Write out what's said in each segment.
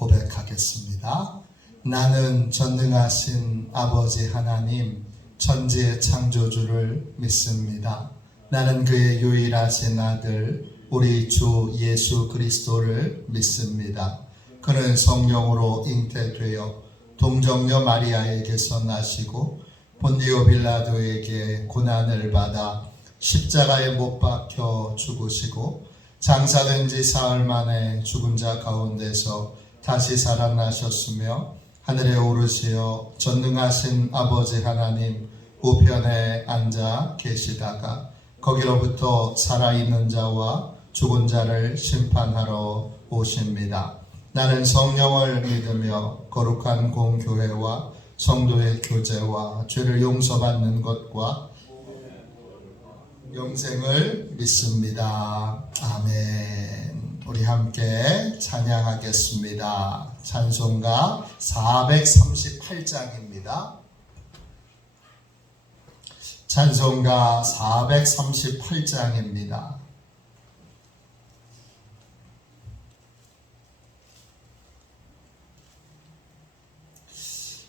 고백하겠습니다. 나는 전능하신 아버지 하나님 천지의 창조주를 믿습니다. 나는 그의 유일하신 아들 우리 주 예수 그리스도를 믿습니다. 그는 성령으로 잉태되어 동정녀 마리아에게서 나시고 본디오 빌라도에게 고난을 받아 십자가에 못 박혀 죽으시고 장사된 지 사흘 만에 죽은 자 가운데서 다시 살아나셨으며 하늘에 오르시어 전능하신 아버지 하나님 우편에 앉아 계시다가 거기로부터 살아있는 자와 죽은 자를 심판하러 오십니다. 나는 성령을 믿으며 거룩한 공교회와 성도의 교제와 죄를 용서받는 것과 영생을 믿습니다. 아멘. 우리 함께 찬양하겠습니다. 찬송가 438장입니다. 찬송가 438장입니다.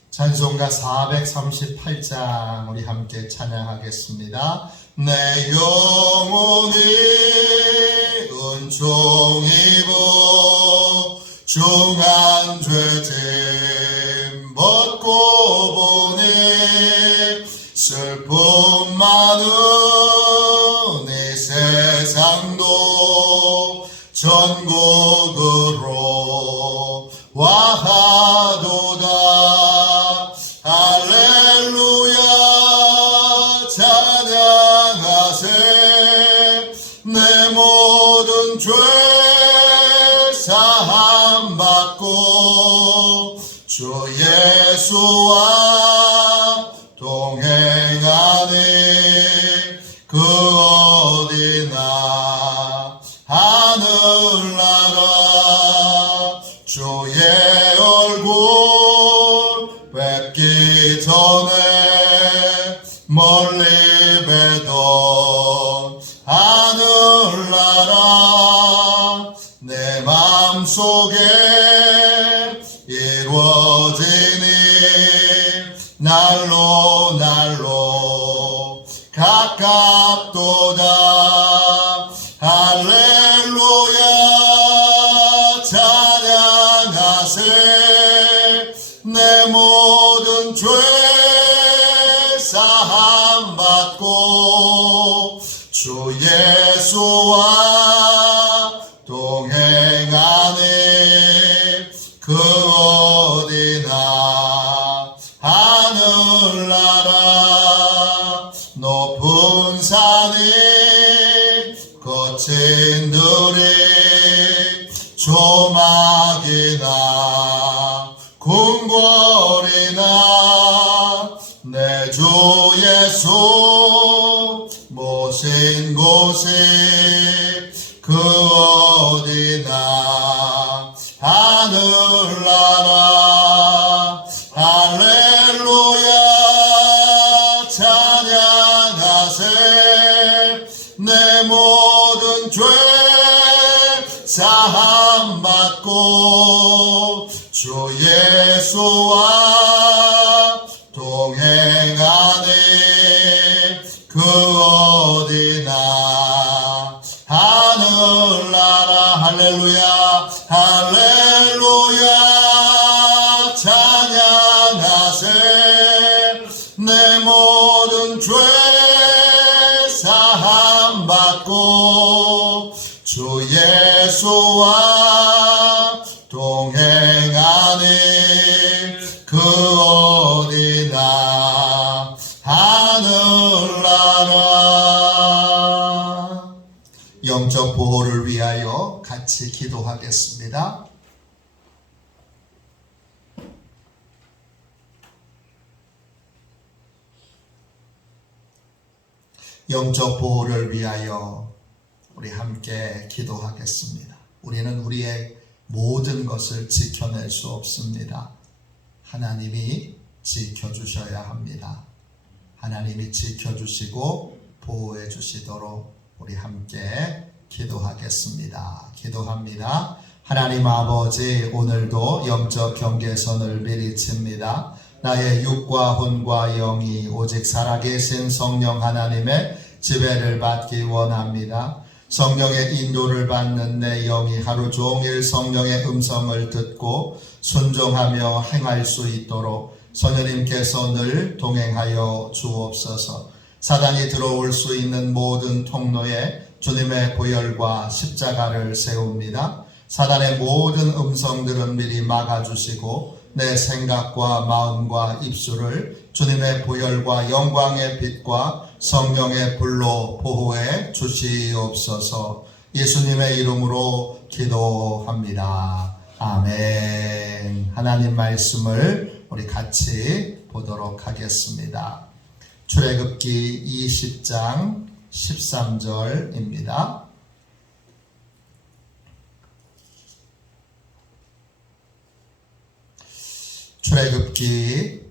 찬송가 438장 우리 함께 찬양하겠습니다. 내 영혼이 은총 입어 중한 죄짐 벗고 보니 슬픔 많은 이 세상도 전국으로 와하도다. 할렐루야 찬양하세. 내 모든 죄 사함 받고 주 예수와 동행하니 그 어디나 하늘나라 주의 얼굴 뵙기 전에 멀리 뵈던 하늘나라 내 맘속에 이루어지니 날로 날로 가깝도다. 할렐루야 찬양하세. 내 모든 죄 사함 받고 주 예수와 동행하니 그 어디나 하늘나라 높은 산이 거친 들이 조막이나 궁궐이나 내 주 예수 모신 곳이 그 어디나 하늘나라. 할렐루야 찬양하세. 내 모든 죄 사함 받고 주 예수와 동행하니 그 어디나 하늘나라. 할렐루야 할렐루야 찬양하세. 내 모든 죄 사함 받고 주 예수와 동행하니 그 어디나 하늘나라. 영적 보호를 위하여 같이 기도하겠습니다. 영적 보호를 위하여 우리 함께 기도하겠습니다. 우리는 우리의 모든 것을 지켜낼 수 없습니다. 하나님이 지켜주셔야 합니다. 하나님이 지켜주시고 보호해 주시도록 우리 함께 기도하겠습니다. 기도합니다. 하나님 아버지, 오늘도 영적 경계선을 미리 칩니다. 나의 육과 혼과 영이 오직 살아계신 성령 하나님의 지배를 받기 원합니다. 성령의 인도를 받는 내 영이 하루 종일 성령의 음성을 듣고 순종하며 행할 수 있도록 성령님께서 늘 동행하여 주옵소서. 사단이 들어올 수 있는 모든 통로에 주님의 보혈과 십자가를 세웁니다. 사단의 모든 음성들은 미리 막아주시고 내 생각과 마음과 입술을 주님의 보혈과 영광의 빛과 성령의 불로 보호해 주시옵소서. 예수님의 이름으로 기도합니다. 아멘. 하나님 말씀을 우리 같이 보도록 하겠습니다. 출애굽기 20장 13절입니다. 출애굽기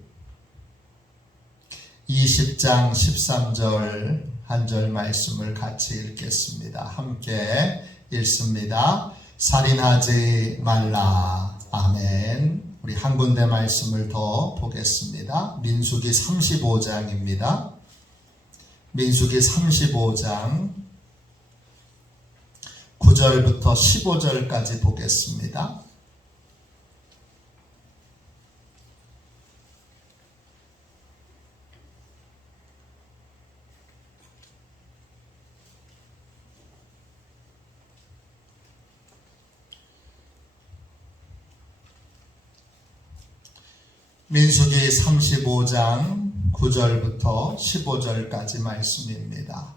20장 13절 한 절 말씀을 같이 읽겠습니다. 함께 읽습니다. 살인하지 말라. 아멘. 우리 한 군데 말씀을 더 보겠습니다. 민수기 35장입니다. 민수기 35장 9절부터 15절까지 보겠습니다. 민수기 35장 9절부터 15절까지 말씀입니다.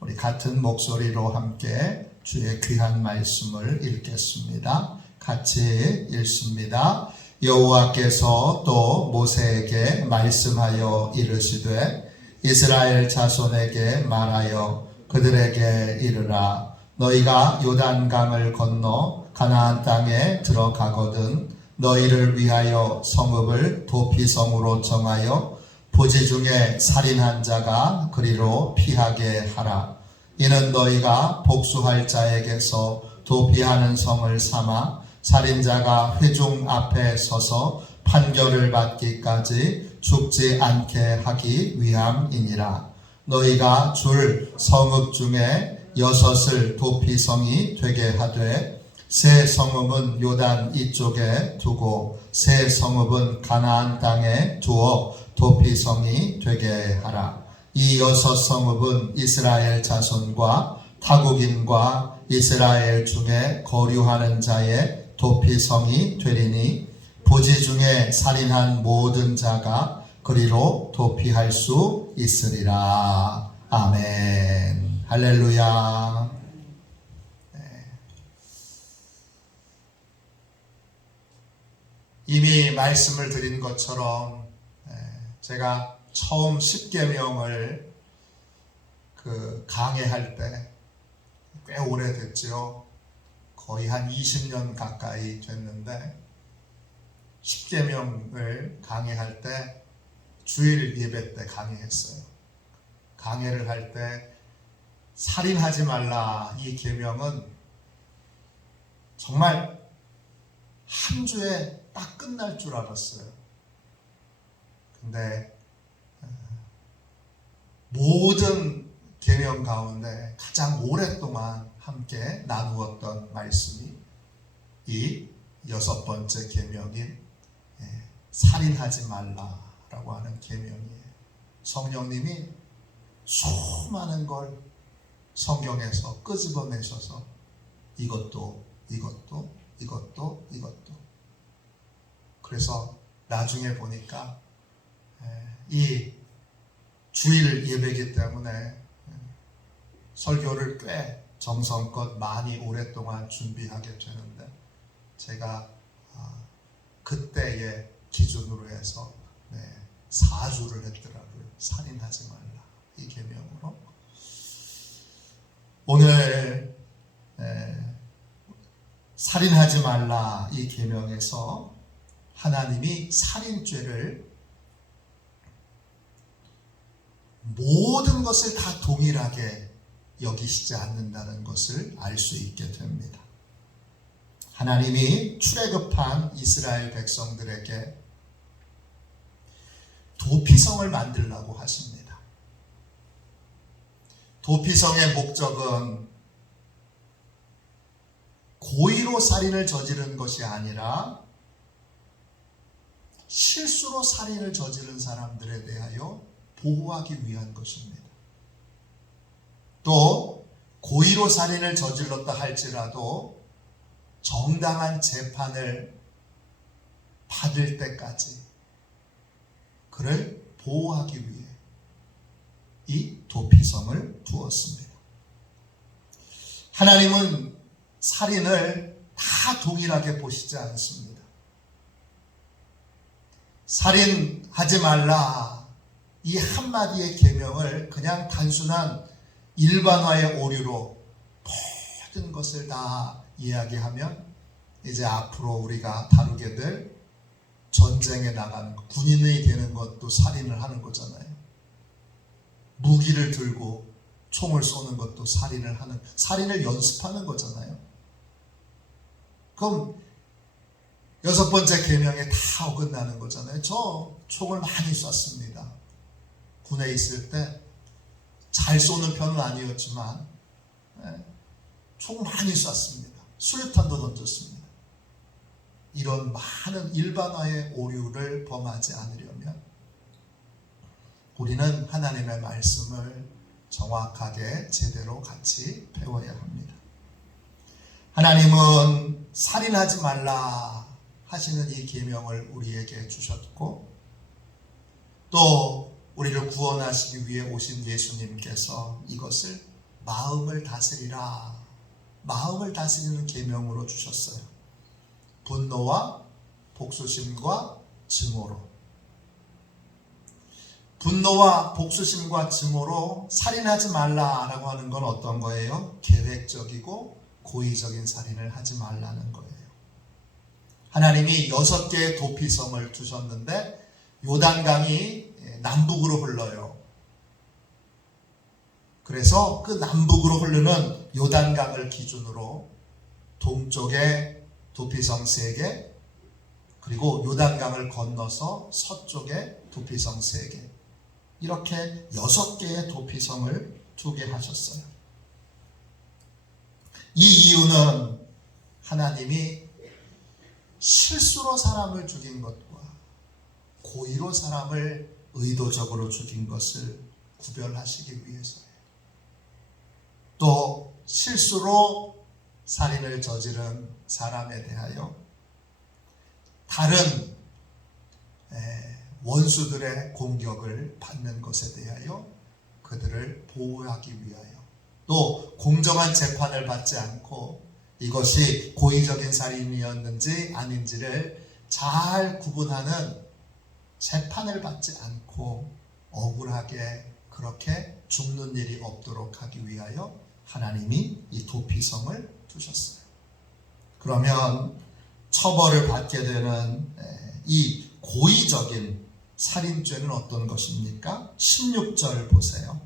우리 같은 목소리로 함께 주의 귀한 말씀을 읽겠습니다. 같이 읽습니다. 여호와께서 또 모세에게 말씀하여 이르시되 이스라엘 자손에게 말하여 그들에게 이르라. 너희가 요단강을 건너 가나안 땅에 들어가거든 너희를 위하여 성읍을 도피성으로 정하여 부지 중에 살인한 자가 그리로 피하게 하라. 이는 너희가 복수할 자에게서 도피하는 성을 삼아 살인자가 회중 앞에 서서 판결을 받기까지 죽지 않게 하기 위함이니라. 너희가 줄 성읍 중에 6을 도피성이 되게 하되 세 성읍은 요단 이쪽에 두고 세 성읍은 가나안 땅에 두어 도피성이 되게 하라. 이 6 성읍은 이스라엘 자손과 타국인과 이스라엘 중에 거류하는 자의 도피성이 되리니 부지 중에 살인한 모든 자가 그리로 도피할 수 있으리라. 아멘. 할렐루야. 이미 말씀을 드린 것처럼 제가 처음 십계명을 강해할 때 꽤 오래됐죠. 거의 한 20년 가까이 됐는데 십계명을 강해할 때 주일 예배 때 강해했어요. 강해를 할 때 살인하지 말라 이 계명은 정말 한 주에 딱 끝날 줄 알았어요. 근데 모든 계명 가운데 가장 오랫동안 함께 나누었던 말씀이 이 6번째 계명인 살인하지 말라라고 하는 계명이에요. 성령님이 수많은 걸 성경에서 끄집어내셔서 이것도 그래서 나중에 보니까 이 주일 예배이기 때문에 설교를 꽤 정성껏 많이 오랫동안 준비하게 되는데 제가 그때의 기준으로 해서 4주를 했더라고요. 살인하지 말라 이 계명으로. 오늘 살인하지 말라 이 계명에서 하나님이 살인죄를 모든 것을 다 동일하게 여기시지 않는다는 것을 알 수 있게 됩니다. 하나님이 출애굽한 이스라엘 백성들에게 도피성을 만들라고 하십니다. 도피성의 목적은 고의로 살인을 저지른 것이 아니라 실수로 살인을 저지른 사람들에 대하여 보호하기 위한 것입니다. 또 고의로 살인을 저질렀다 할지라도 정당한 재판을 받을 때까지 그를 보호하기 위해 이 도피성을 두었습니다. 하나님은 살인을 다 동일하게 보시지 않습니다. 살인하지 말라 이 한마디의 계명을 그냥 단순한 일반화의 오류로 모든 것을 다 이야기하면 이제 앞으로 우리가 다루게 될 전쟁에 나가는 것, 군인이 되는 것도 살인을 하는 거잖아요. 무기를 들고 총을 쏘는 것도 살인을 연습하는 거잖아요. 그럼 6번째 계명에 다 어긋나는 거잖아요. 저 총을 많이 쐈습니다. 군에 있을 때 잘 쏘는 편은 아니었지만 총 많이 쐈습니다. 수류탄도 던졌습니다. 이런 많은 일반화의 오류를 범하지 않으려면 우리는 하나님의 말씀을 정확하게 제대로 같이 배워야 합니다. 하나님은 살인하지 말라 하시는 이 계명을 우리에게 주셨고 또 우리를 구원하시기 위해 오신 예수님께서 이것을 마음을 다스리라, 마음을 다스리는 계명으로 주셨어요. 분노와 복수심과 증오로. 분노와 복수심과 증오로 살인하지 말라라고 하는 건 어떤 거예요? 계획적이고 고의적인 살인을 하지 말라는 거예요. 하나님이 6개의 도피성을 두셨는데 요단강이 남북으로 흘러요. 그래서 그 남북으로 흐르는 요단강을 기준으로 동쪽에 도피성 3개, 그리고 요단강을 건너서 서쪽에 도피성 3개, 이렇게 6개의 도피성을 두게 하셨어요. 이 이유는 하나님이 실수로 사람을 죽인 것과 고의로 사람을 의도적으로 죽인 것을 구별하시기 위해서예요. 또 실수로 살인을 저지른 사람에 대하여 다른 원수들의 공격을 받는 것에 대하여 그들을 보호하기 위하여, 또 공정한 재판을 받지 않고 이것이 고의적인 살인이었는지 아닌지를 잘 구분하는 재판을 받지 않고 억울하게 그렇게 죽는 일이 없도록 하기 위하여 하나님이 이 도피성을 두셨어요. 그러면 처벌을 받게 되는 이 고의적인 살인죄는 어떤 것입니까? 16절 보세요.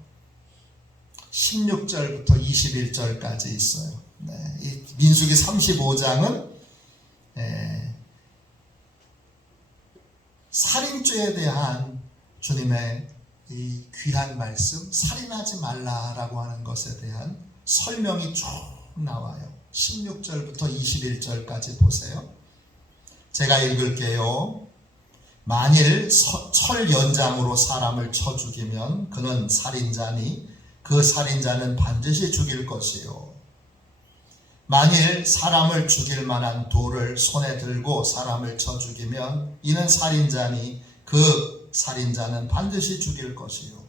16절부터 21절까지 있어요. 이 민수기 35장은 살인죄에 대한 주님의 이 귀한 말씀, 살인하지 말라라고 하는 것에 대한 설명이 쭉 나와요. 16절부터 21절까지 보세요. 제가 읽을게요. 만일 철 연장으로 사람을 쳐 죽이면 그는 살인자니 그 살인자는 반드시 죽일 것이요. 만일 사람을 죽일 만한 돌을 손에 들고 사람을 쳐 죽이면 이는 살인자니 그 살인자는 반드시 죽일 것이요.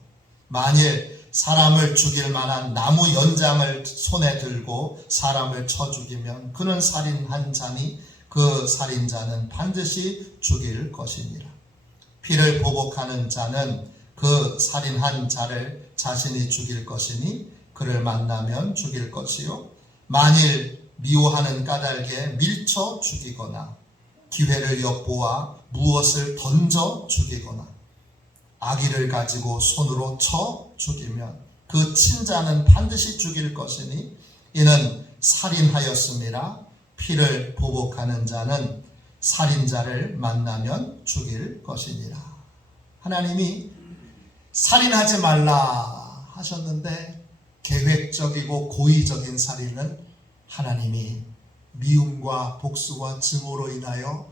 만일 사람을 죽일 만한 나무 연장을 손에 들고 사람을 쳐 죽이면 그는 살인한 자니 그 살인자는 반드시 죽일 것이니라. 피를 보복하는 자는 그 살인한 자를 자신이 죽일 것이니 그를 만나면 죽일 것이요. 만일 미워하는 까닭에 밀쳐 죽이거나 기회를 엿보아 무엇을 던져 죽이거나 악의를 가지고 손으로 쳐 죽이면 그 친자는 반드시 죽일 것이니 이는 살인하였음이라. 피를 보복하는 자는 살인자를 만나면 죽일 것이니라. 하나님이 살인하지 말라 하셨는데 계획적이고 고의적인 살인은 하나님이 미움과 복수와 증오로 인하여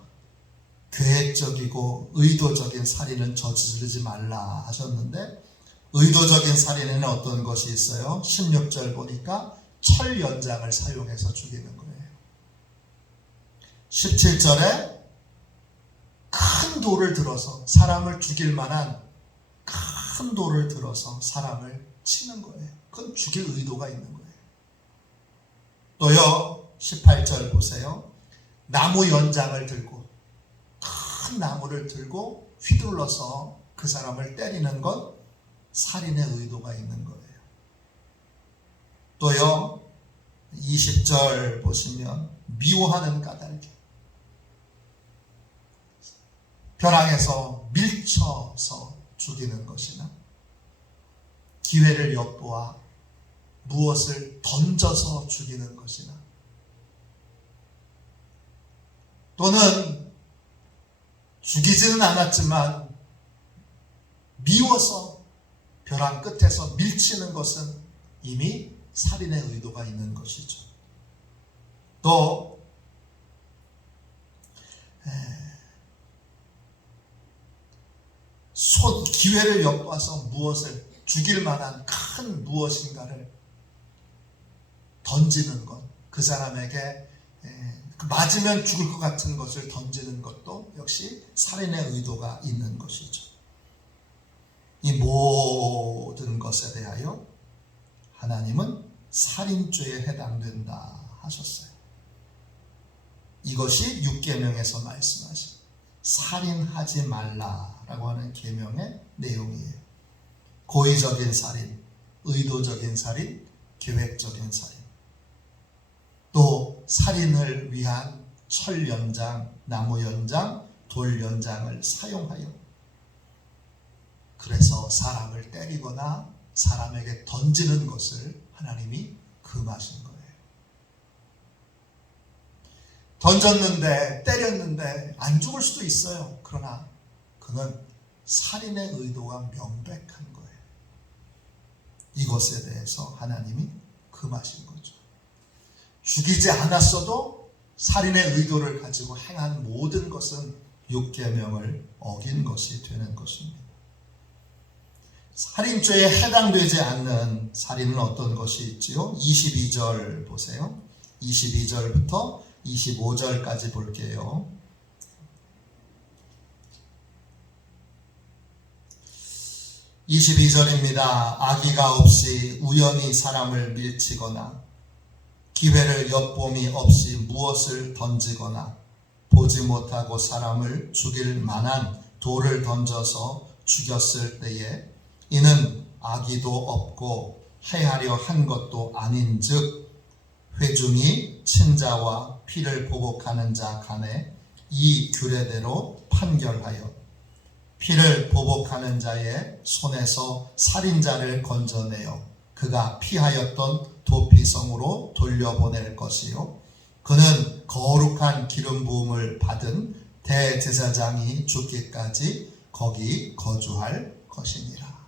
계획적이고 의도적인 살인은 저지르지 말라 하셨는데 의도적인 살인에는 어떤 것이 있어요? 16절 보니까 철 연장을 사용해서 죽이는 거예요. 17절에 큰 돌을 들어서 사람을 죽일 만한 큰 돌을 들어서 사람을 치는 거예요. 그건 죽일 의도가 있는 거예요. 또요 18절 보세요. 나무 연장을 들고 큰 나무를 들고 휘둘러서 그 사람을 때리는 건 살인의 의도가 있는 거예요. 또요 20절 보시면 미워하는 까닭에 벼랑에서 밀쳐서 죽이는 것이나 기회를 엿보아 무엇을 던져서 죽이는 것이나 또는 죽이지는 않았지만 미워서 벼랑 끝에서 밀치는 것은 이미 살인의 의도가 있는 것이죠. 또 기회를 엿봐서 무엇을 죽일 만한 큰 무엇인가를 던지는 것, 그 사람에게 맞으면 죽을 것 같은 것을 던지는 것도 역시 살인의 의도가 있는 것이죠. 이 모든 것에 대하여 하나님은 살인죄에 해당된다 하셨어요. 이것이 6계명에서 말씀하신 살인하지 말라라고 하는 계명의 내용이에요. 고의적인 살인, 의도적인 살인, 계획적인 살인, 또 살인을 위한 철 연장, 나무 연장, 돌 연장을 사용하여 그래서 사람을 때리거나 사람에게 던지는 것을 하나님이 금하신 거예요. 던졌는데 때렸는데 안 죽을 수도 있어요. 그러나 그는 살인의 의도가 명백한 거예요. 이것에 대해서 하나님이 금하신 거죠. 죽이지 않았어도 살인의 의도를 가지고 행한 모든 것은 6계명을 어긴 것이 되는 것입니다. 살인죄에 해당되지 않는 살인은 어떤 것이 있지요? 22절 보세요. 22절부터 25절까지 볼게요. 22절입니다. 악의가 없이 우연히 사람을 밀치거나 기회를 엿봄이 없이 무엇을 던지거나 보지 못하고 사람을 죽일 만한 돌을 던져서 죽였을 때에 이는 악의도 없고 해하려 한 것도 아닌즉 회중이 친자와 피를 보복하는 자 간에 이 규례대로 판결하여 피를 보복하는 자의 손에서 살인자를 건져내어 그가 피하였던 도피성으로 돌려보낼 것이요 그는 거룩한 기름 부음을 받은 대제사장이 죽기까지 거기 거주할 것이니라.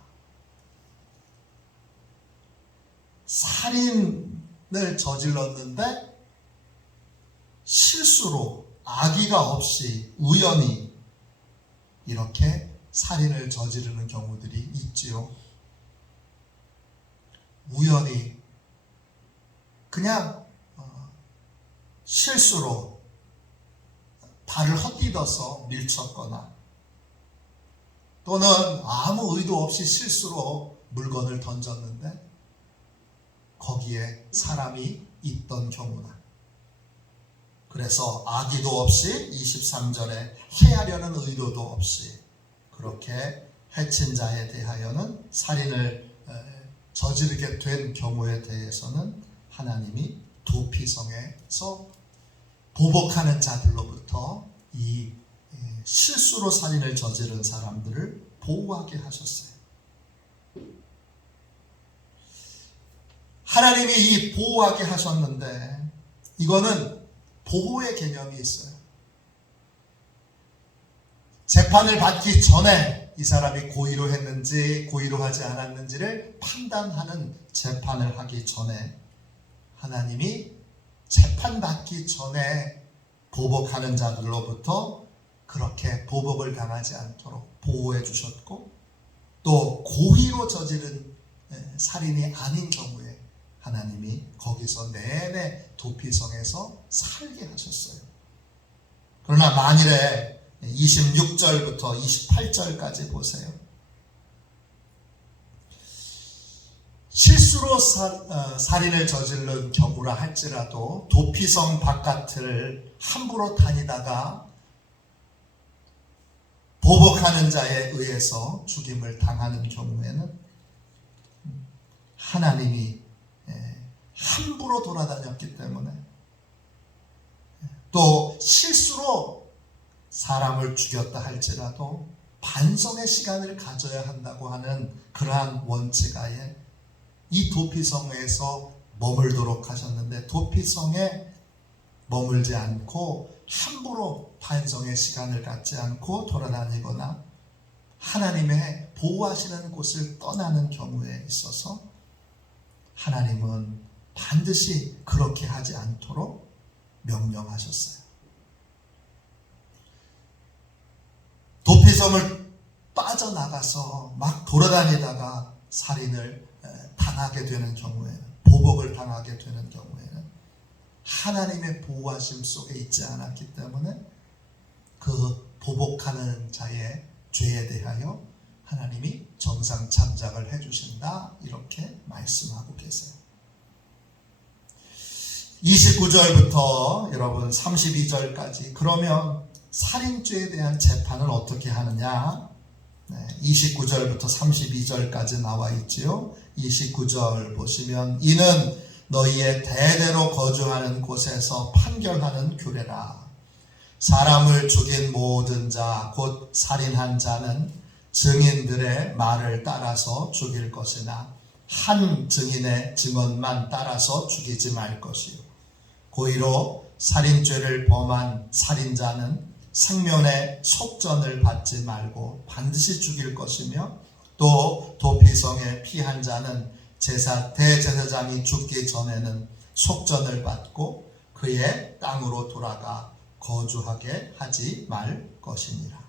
살인을 저질렀는데 실수로 악의가 없이 우연히 이렇게 살인을 저지르는 경우들이 있지요. 우연히 그냥 실수로 발을 헛디뎌서 밀쳤거나 또는 아무 의도 없이 실수로 물건을 던졌는데 거기에 사람이 있던 경우나 그래서 악의도 없이 23절에 해하려는 의도도 없이 그렇게 해친 자에 대하여는 살인을 저지르게 된 경우에 대해서는 하나님이 도피성에서 보복하는 자들로부터 이 실수로 살인을 저지른 사람들을 보호하게 하셨어요. 하나님이 이 보호하게 하셨는데 이거는 보호의 개념이 있어요. 재판을 받기 전에 이 사람이 고의로 했는지 고의로 하지 않았는지를 판단하는 재판을 하기 전에 하나님이 재판받기 전에 보복하는 자들로부터 그렇게 보복을 당하지 않도록 보호해 주셨고, 또 고의로 저지른 살인이 아닌 경우에 하나님이 거기서 내내 도피성에서 살게 하셨어요. 그러나 만일에 26절부터 28절까지 보세요. 실수로 살인을 저지른 경우라 할지라도 도피성 바깥을 함부로 다니다가 보복하는 자에 의해서 죽임을 당하는 경우에는 하나님이 함부로 돌아다녔기 때문에, 또 실수로 사람을 죽였다 할지라도 반성의 시간을 가져야 한다고 하는 그러한 원칙하에 이 도피성에서 머물도록 하셨는데, 도피성에 머물지 않고 함부로 반성의 시간을 갖지 않고 돌아다니거나 하나님의 보호하시는 곳을 떠나는 경우에 있어서 하나님은 반드시 그렇게 하지 않도록 명령하셨어요. 도피성을 빠져나가서 막 돌아다니다가 살인을 당하게 되는 경우에는, 보복을 당하게 되는 경우에는 하나님의 보호하심 속에 있지 않았기 때문에 그 보복하는 자의 죄에 대하여 하나님이 정상 참작을 해주신다, 이렇게 말씀하고 계세요. 29절부터 여러분 32절까지, 그러면 살인죄에 대한 재판은 어떻게 하느냐? 29절부터 32절까지 나와 있지요. 29절 보시면, 이는 너희의 대대로 거주하는 곳에서 판결하는 규례라. 사람을 죽인 모든 자 곧 살인한 자는 증인들의 말을 따라서 죽일 것이나 한 증인의 증언만 따라서 죽이지 말 것이요, 고의로 살인죄를 범한 살인자는 생면의 속전을 받지 말고 반드시 죽일 것이며, 또 도피성에 피한 자는 대제사장이 죽기 전에는 속전을 받고 그의 땅으로 돌아가 거주하게 하지 말 것이니라.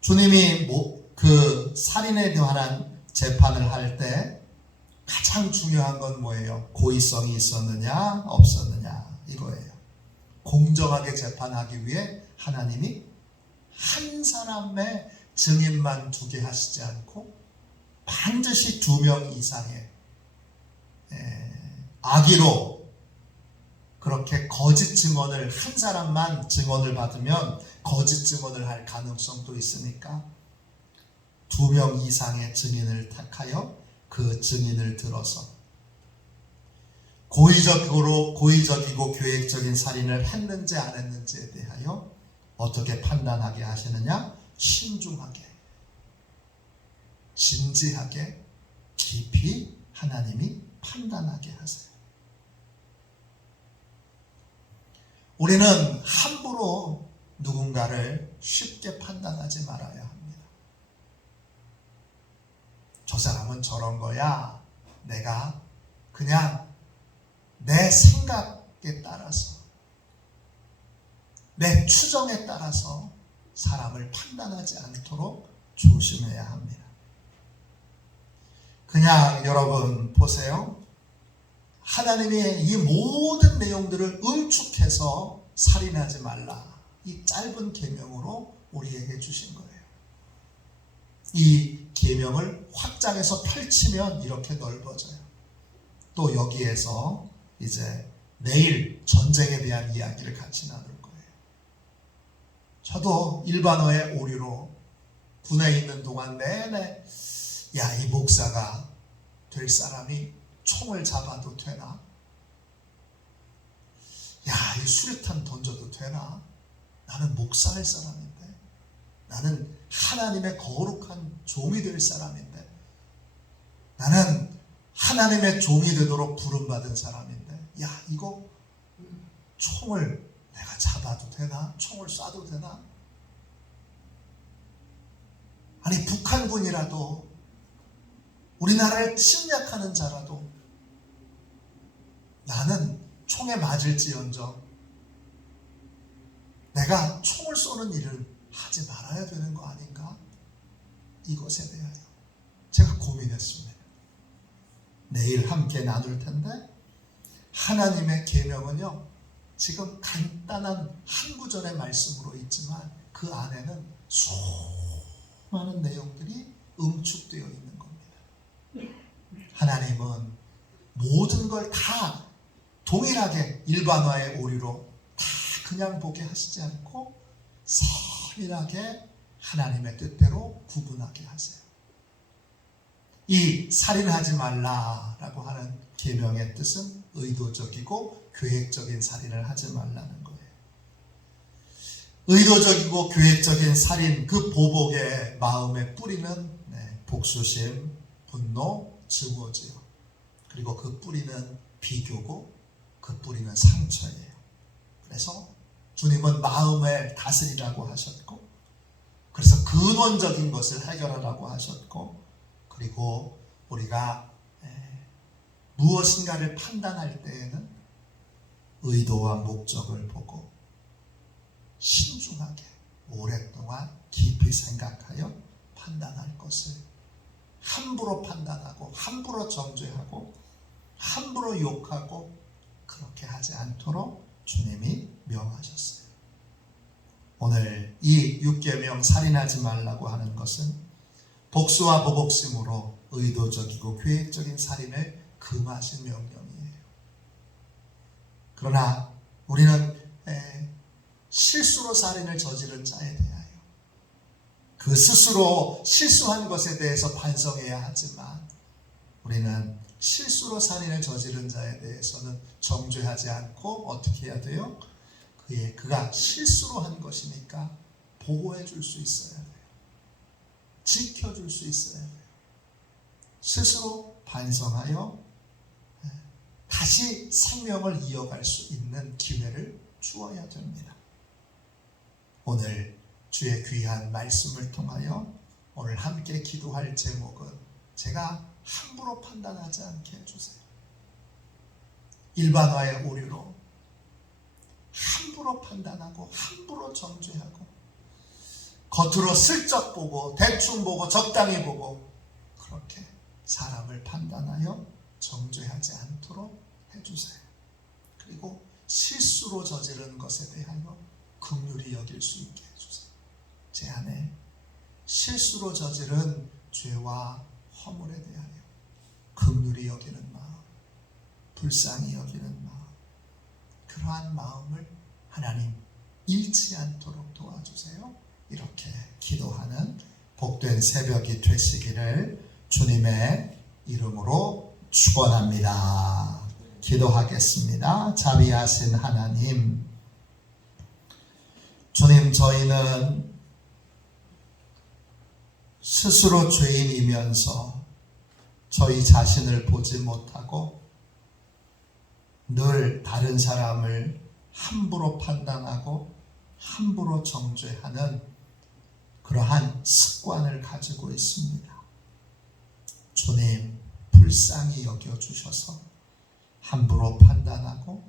주님이 그 살인에 관한 재판을 할 때 가장 중요한 건 뭐예요? 고의성이 있었느냐 없었느냐, 이거예요. 공정하게 재판하기 위해 하나님이 한 사람의 증인만 두게 하시지 않고 반드시 2명 이상의 악의로 그렇게 거짓 증언을, 한 사람만 증언을 받으면 거짓 증언을 할 가능성도 있으니까 2명 이상의 증인을 택하여 그 증인을 들어서 고의적이고 계획적인 살인을 했는지 안 했는지에 대하여 어떻게 판단하게 하시느냐? 신중하게, 진지하게, 깊이 하나님이 판단하게 하세요. 우리는 함부로 누군가를 쉽게 판단하지 말아야 합니다. 저 사람은 저런 거야. 내가 그냥 내 생각에 따라서, 내 추정에 따라서 사람을 판단하지 않도록 조심해야 합니다. 그냥 여러분 보세요. 하나님의 이 모든 내용들을 응축해서 살인하지 말라, 이 짧은 계명으로 우리에게 주신 거예요. 이 계명을 확장해서 펼치면 이렇게 넓어져요. 또 여기에서 이제 내일 전쟁에 대한 이야기를 같이 나눌 거예요. 저도 일반어의 오류로 군에 있는 동안 내내, 야, 이 목사가 될 사람이 총을 잡아도 되나? 야, 이 수류탄 던져도 되나? 나는 목사할 사람인데, 나는 하나님의 거룩한 종이 될 사람인데, 나는 하나님의 종이 되도록 부름받은 사람인데, 야, 이거 총을 내가 잡아도 되나? 총을 쏴도 되나? 아니 북한군이라도 우리나라를 침략하는 자라도 나는 총에 맞을지언정 내가 총을 쏘는 일을 하지 말아야 되는 거 아닌가? 이것에 대하여 제가 고민했습니다. 내일 함께 나눌 텐데 하나님의 계명은요 지금 간단한 한 구절의 말씀으로 있지만 그 안에는 수많은 내용들이 응축되어 있는 겁니다. 하나님은 모든 걸 다 동일하게 일반화의 오류로 다 그냥 보게 하시지 않고 세밀하게 하나님의 뜻대로 구분하게 하세요. 이 살인하지 말라라고 하는 계명의 뜻은 의도적이고 계획적인 살인을 하지 말라는 거예요. 의도적이고 계획적인 살인, 그 보복의 마음의 뿌리는 복수심, 분노, 증오지요. 그리고 그 뿌리는 비교고 그 뿌리는 상처예요. 그래서 주님은 마음을 다스리라고 하셨고, 그래서 근원적인 것을 해결하라고 하셨고, 그리고 우리가 무엇인가를 판단할 때에는 의도와 목적을 보고 신중하게 오랫동안 깊이 생각하여 판단할 것을, 함부로 판단하고 함부로 정죄하고 함부로 욕하고 그렇게 하지 않도록 주님이 명하셨어요. 오늘 이 6계명 살인하지 말라고 하는 것은 복수와 보복심으로 의도적이고 계획적인 살인을 금하신 명령이에요. 그러나 우리는 실수로 살인을 저지른 자에 대하여 그 스스로 실수한 것에 대해서 반성해야 하지만, 우리는 실수로 살인을 저지른 자에 대해서는 정죄하지 않고 어떻게 해야 돼요? 그가 실수로 한 것이니까 보호해 줄 수 있어야 돼요. 지켜줄 수 있어야 돼요. 스스로 반성하여 다시 생명을 이어갈 수 있는 기회를 주어야 됩니다. 오늘 주의 귀한 말씀을 통하여 오늘 함께 기도할 제목은 제가 함부로 판단하지 않게 해주세요. 일반화의 오류로 함부로 판단하고 함부로 정죄하고 겉으로 슬쩍 보고 대충 보고 적당히 보고 그렇게 사람을 판단하여 정죄하지 않도록 해주세요. 그리고 실수로 저지른 것에 대하여 긍휼히 여길 수 있게 해주세요. 제 안에 실수로 저지른 죄와 허물에 대하여 긍휼히 여기는 마음, 불쌍히 여기는 마음, 그러한 마음을 하나님 잃지 않도록 도와주세요. 이렇게 기도하는 복된 새벽이 되시기를 주님의 이름으로 축원합니다. 기도하겠습니다. 자비하신 하나님, 주님, 저희는 스스로 죄인이면서 저희 자신을 보지 못하고 늘 다른 사람을 함부로 판단하고 함부로 정죄하는 그러한 습관을 가지고 있습니다. 주님, 불쌍히 여겨주셔서 함부로 판단하고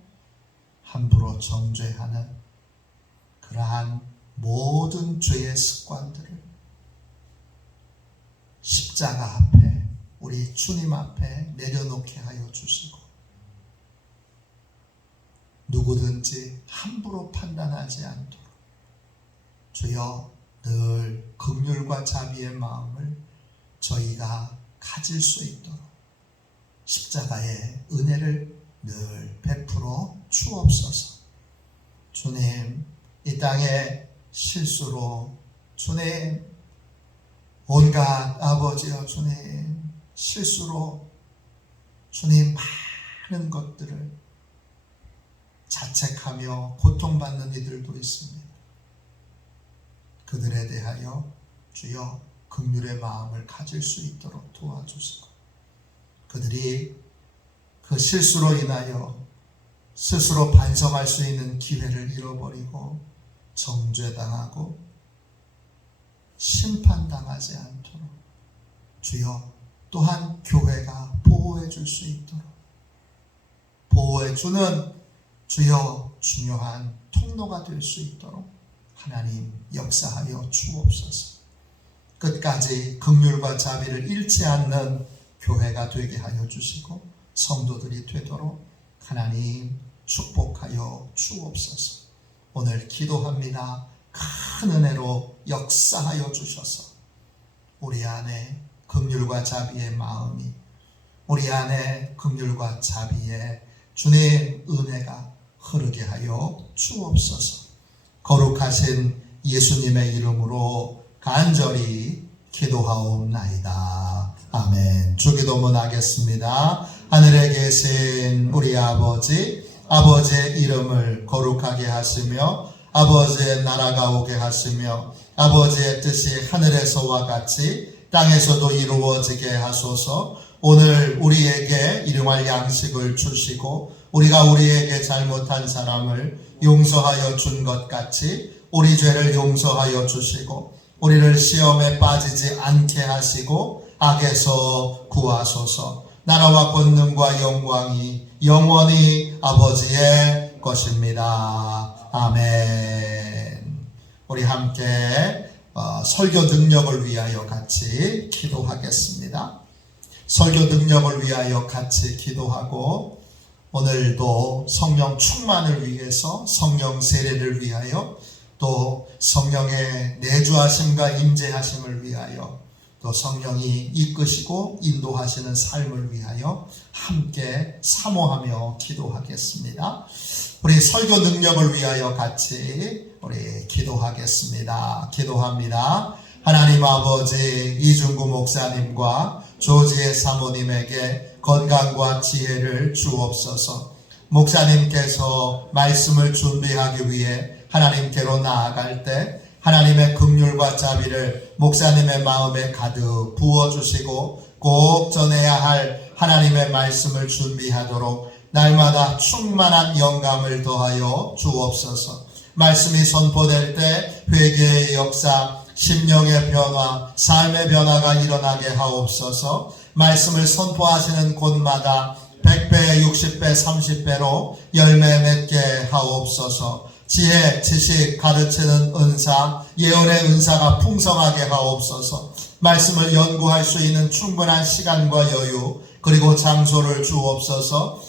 함부로 정죄하는 그러한 모든 죄의 습관들을 십자가 앞에, 우리 주님 앞에 내려놓게 하여 주시고, 누구든지 함부로 판단하지 않도록 주여 늘 긍휼과 자비의 마음을 저희가 가질 수 있도록 십자가의 은혜를 늘 베풀어 주옵소서. 주님, 이 땅에 실수로 주님, 온갖 아버지여 주님, 실수로 주님 많은 것들을 자책하며 고통받는 이들도 있습니다. 그들에 대하여 주여 긍휼의 마음을 가질 수 있도록 도와주시고, 그들이 그 실수로 인하여 스스로 반성할 수 있는 기회를 잃어버리고 정죄당하고 심판당하지 않도록 주여 또한 교회가 보호해 줄 수 있도록 보호해 주는 주여 중요한 통로가 될 수 있도록 하나님 역사하여 주옵소서. 끝까지 긍휼과 자비를 잃지 않는 교회가 되게 하여 주시고 성도들이 되도록 하나님 축복하여 주옵소서. 오늘 기도합니다. 큰 은혜로 역사하여 주셔서 우리 안에 긍휼과 자비의 마음이, 우리 안에 긍휼과 자비의 주님의 은혜가 흐르게 하여 주옵소서. 거룩하신 예수님의 이름으로 간절히 기도하옵나이다. 아멘. 주기도문 하겠습니다. 하늘에 계신 우리 아버지, 아버지의 이름을 거룩하게 하시며 아버지의 나라가 오게 하시며 아버지의 뜻이 하늘에서와 같이 땅에서도 이루어지게 하소서. 오늘 우리에게 일용할 양식을 주시고 우리가 우리에게 잘못한 사람을 용서하여 준 것 같이 우리 죄를 용서하여 주시고 우리를 시험에 빠지지 않게 하시고 악에서 구하소서. 나라와 권능과 영광이 영원히 아버지의 것입니다. 아멘. 우리 함께 설교 능력을 위하여 같이 기도하겠습니다. 설교 능력을 위하여 같이 기도하고 오늘도 성령 충만을 위해서 성령 세례를 위하여 또 성령의 내주하심과 임재하심을 위하여 또 성령이 이끄시고 인도하시는 삶을 위하여 함께 사모하며 기도하겠습니다. 우리 설교 능력을 위하여 같이 우리 기도하겠습니다. 기도합니다. 하나님 아버지, 이중구 목사님과 조지혜 사모님에게 건강과 지혜를 주옵소서. 목사님께서 말씀을 준비하기 위해 하나님께로 나아갈 때 하나님의 긍휼과 자비를 목사님의 마음에 가득 부어주시고 꼭 전해야 할 하나님의 말씀을 준비하도록 날마다 충만한 영감을 더하여 주옵소서. 말씀이 선포될 때 회개의 역사, 심령의 변화, 삶의 변화가 일어나게 하옵소서. 말씀을 선포하시는 곳마다 100배, 60배, 30배로 열매 맺게 하옵소서. 지혜, 지식, 가르치는 은사, 예언의 은사가 풍성하게 하옵소서. 말씀을 연구할 수 있는 충분한 시간과 여유 그리고 장소를 주옵소서.